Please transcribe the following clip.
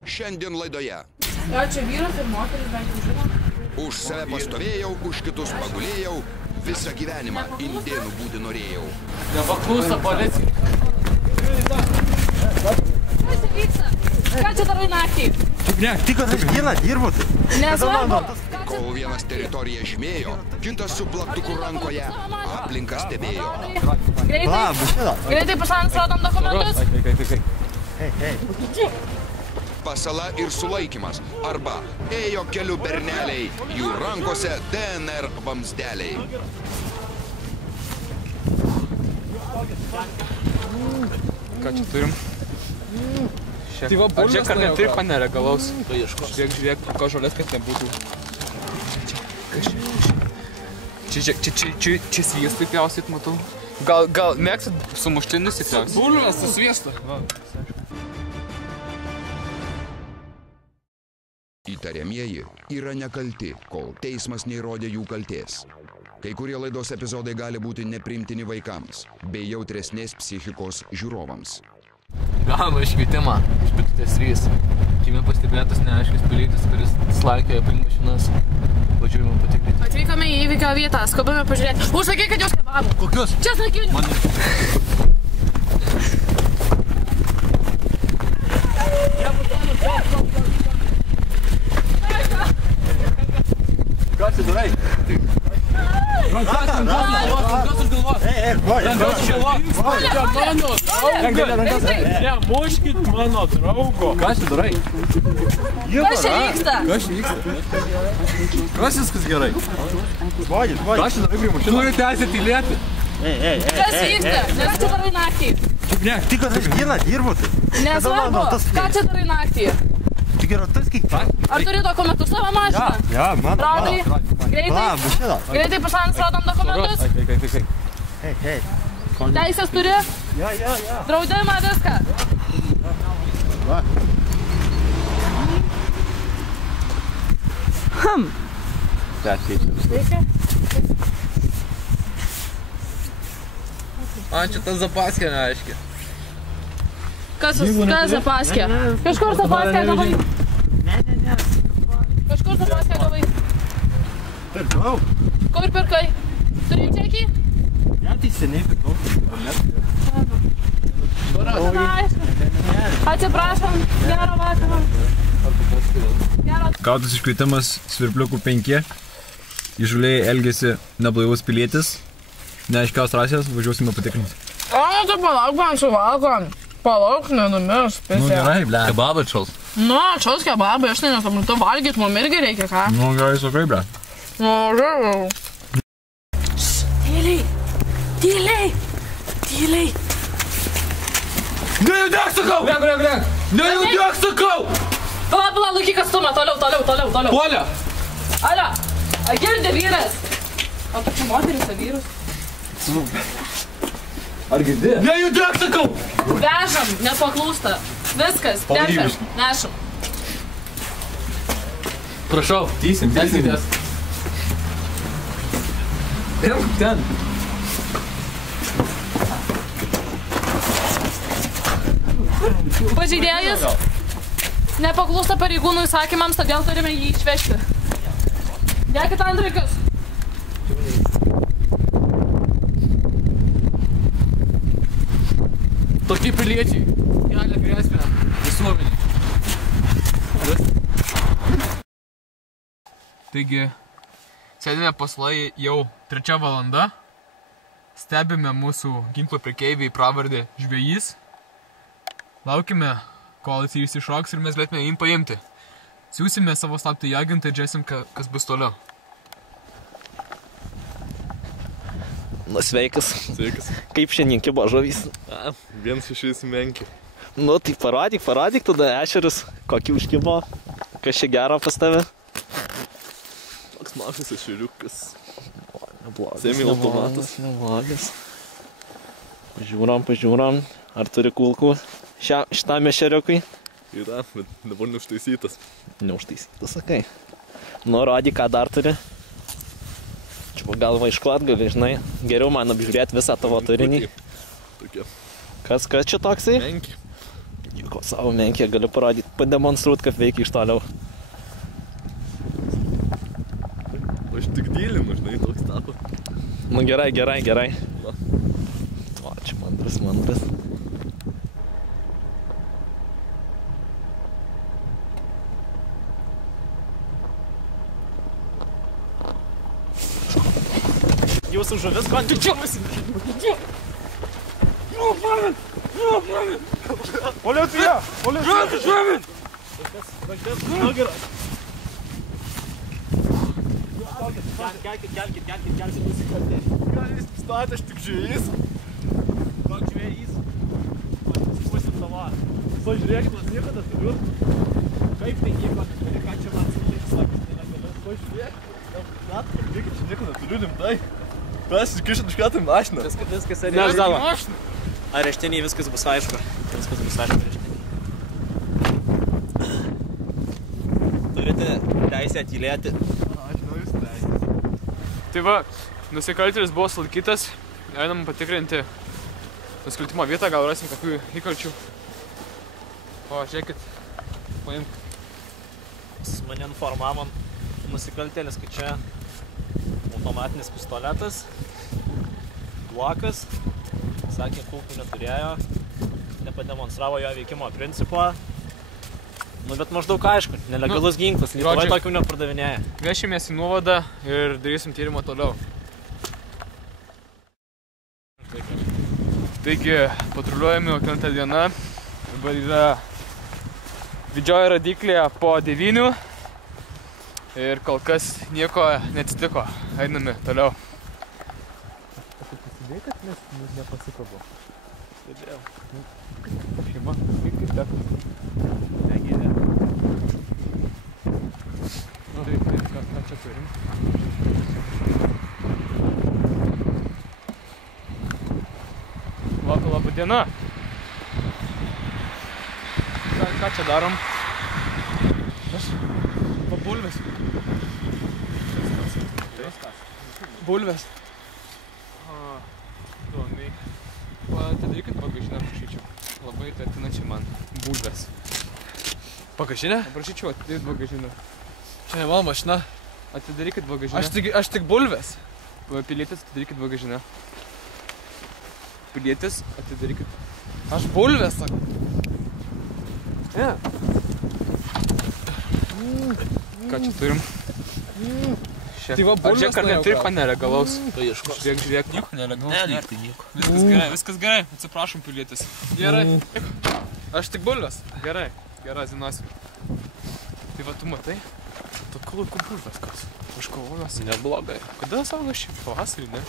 Šiandien laidoje. Jo, čia vyras ir moteris bent jau žino. Už save pastovėjau, už kitus pagulėjau, visą gyvenimą indėnų būti norėjau. Nepaklūsta policija. Kas vyksta? Ką čia darai naktį? Ne, tik kad aš dieną dirbu. Nesvarbu. Kol vienas teritoriją žmėjo, kitas su plaktuku rankoje aplinką stebėjo. Greitai pašalins rodom dokumentus. Pasala ir sulaikymas, arba ėjo kelių berneliai, jų rankose DNR vamzdeliai. Ką čia turim? Ar čia kar neturi ko nelegalaus? Žiūrėk, ko žolės, kad nebūtų. Čia sviestą įpjausit, matau. Gal mėgstat sumuštinus įpjausit? Bulves su sviestą. Įtariamieji yra nekalti, kol teismas neįrodė jų kaltės. Kai kurie laidos epizodai gali būti nepriimtini vaikams, bei jautresnės psichikos žiūrovams. Gavome iškvietimą iš Bitutės 3. Kieme pastebėtas neaiškis pilietis, kuris slaikioja aplink mašinas. Važiuojame patikrinti. Atvykome į įvykio vietą, skubame pažiūrėti. Užsakykit jūs kebabų. Kokius? Česnakinių. Ką čia darai? Rankas už galvos! Rankas už galvos! Nemuškit mano draugo! Ką čia darai? Kas čia vyksta? Kas viskas gerai? Ką čia darai prie mašinos? Turi teisę tylėti! Kas vyksta? Nes čia darai naktį? Ne, tik kad aš dieną dirbu. Nesvarbu. Ką čia darai naktį? Tik yra tas kiek. Ar turi dokumentus savo mašiną? Ja, man. Raudai, greitai pašalins rodom dokumentus. Teisės turi? Ja. Draudimą, viską. Man čia tas zapaskė neaiškiai. Kas zapaskė? Kažkur zapaskė gavai. Ne. Kažkur zapaskė gavai. Pirkau. Kur pirkai? Turi čekį? Ne, tai seniai pirkau. Atsiprašom, gero vakaro. Gautas iškvietimas Svirpliukų 5. Įžūliai elgėsi neblaivus pilietis. Neaiškiaus rasės, važiuosime patikrinti. O, tu palauk, man suvalgom. Palauk, nenumirs, Nu gerai, ble. Kebabą čals. Nu, čals kebabai, aš nesuprantu, valgyt mum irgi reikia, ką? Nu gerai, sakai, ble. Nu, žiūrėjau. Tyliai. Nejudėk, sakau! Nejudėk, sakau! Pala, laikyk atstumą, toliau. Puolė! Alio, girdė vyras. O tu čia moteris, o vyrus? Ar girdė? Nejudėk, sakau! Vežam, nepaklūsta. Viskas, nešam. Prašau, tysim. Imk ten. Pažeidėjas nepaklūsta pareigūnų įsakymams, todėl turime jį išvežti. Dėkit antrikius. Tokie piliečiai kelia grėsmę visuomenei. Taigi, sėdime paslai jau 3 valanda. Stebime mūsų ginklo prekeiviai pravardę Žvejys. Laukime, kol jis iššoks ir mes galėtume jį paimti. Siūsime savo slaptąjį agentą ir žiūrėsim, kas bus toliau. Nu, sveikas. Sveikas. Kaip šiandien kibo žuvys? Vienas iš jūsų menki. Nu, tai parodyk tada ešerius, kokį užkibo, kas čia gero pas tave. Toks mažas ešeriukas. Neblogas. Semi-automatas. Neblogas. Pažiūram, ar turi kulkų šitam ešeriukui? Yra, bet dabar neužtaisytas. Neužtaisytas, sakai. Nu, rodyk, ką dar turi. Čia galva išklat gali, žinai. Geriau man apžiūrėti visą tavo turinį. Tokia. Kas čia toksai? Menki. Ko savo menkė galiu parodyti, pademonstruoti, kaip veikia iš toliau. Aš tik dylinu, žinai, toks tapo. Nu gerai. O, čia mandras. Jūsų žuvis kontičiuosi. Policija! Kelkit nusikaltėlį. Gal jis statė, aš tik žvėjys. Koks žvėjys? Pasipuosim tavo. Pažiūrėkit, aš nieko neturiu. Kaip tai nieko? Ką čia man sakyti, sakys, tai negaliu. Pažiūrėk. Pažiūrėkit, čia nieko neturiu rimtai. Mes iškišat iš ką tai mašiną. Viskas Ne, aš Zala. mašiną. Areštiniai viskas bus aišku. Areštiniai. Turite teisę tylėti. Aš naujus teisės. Tai va, nusikaltėlis buvo sulaikytas. Einam patikrinti nusikaltimo vietą, gal rasim kokių įkalčių. O, žiūrėkit. Paimk. Mane informavo nusikaltėlis, kad čia automatinis pistoletas, glokas, sakė, kulkų neturėjo, nepademonstravo jo veikimo principo. Nu, bet maždaug aišku, nelegalus ginklas, Lietuvai žodžiu, tokių nepardavinėja. Vešimės į nuovadą ir darysim tyrimą toliau. Taigi, patruliuojame jau 5 diena. Dabar yra didžioji radiklė po 9. Ir kol kas nieko neatsitiko. Einame toliau. Pasidėjai, kad mes nepasikabo. Stebėjau. Šeima, kaip teko. Negydė. Tai ką čia turim? Laba diena. Ką čia darom? Bulvės. Bulvės. Duomiai. Atidarykit bagažinę, prašyčiau. Labai tartina čia man. Bulvės. Bagažinę? Prašyčiau, atidarykit bagažinę. Čia ne mano mašina. Atidarykit bagažinę. Aš tik bulvės. Pilietis, atidarykit bagažinę. Pilietis, atidarykit. Aš bulvės, sakau. Ne. Ką čia turim? Tai va, bulvės Žiūrėk, ar norėjau neturi gaut. ko nelegalaus. Paieškos. Žiūrėk. Nieko nelegalaus. Viskas gerai. Atsiprašom, pilietis. Gerai. Aš tik bulvės. Gerai, zinuosiu. Tai va, tu matai? Tokių laikų bulvės kas. Užkovonas. Neblogai. Kada saugo šį pavasarį, ne?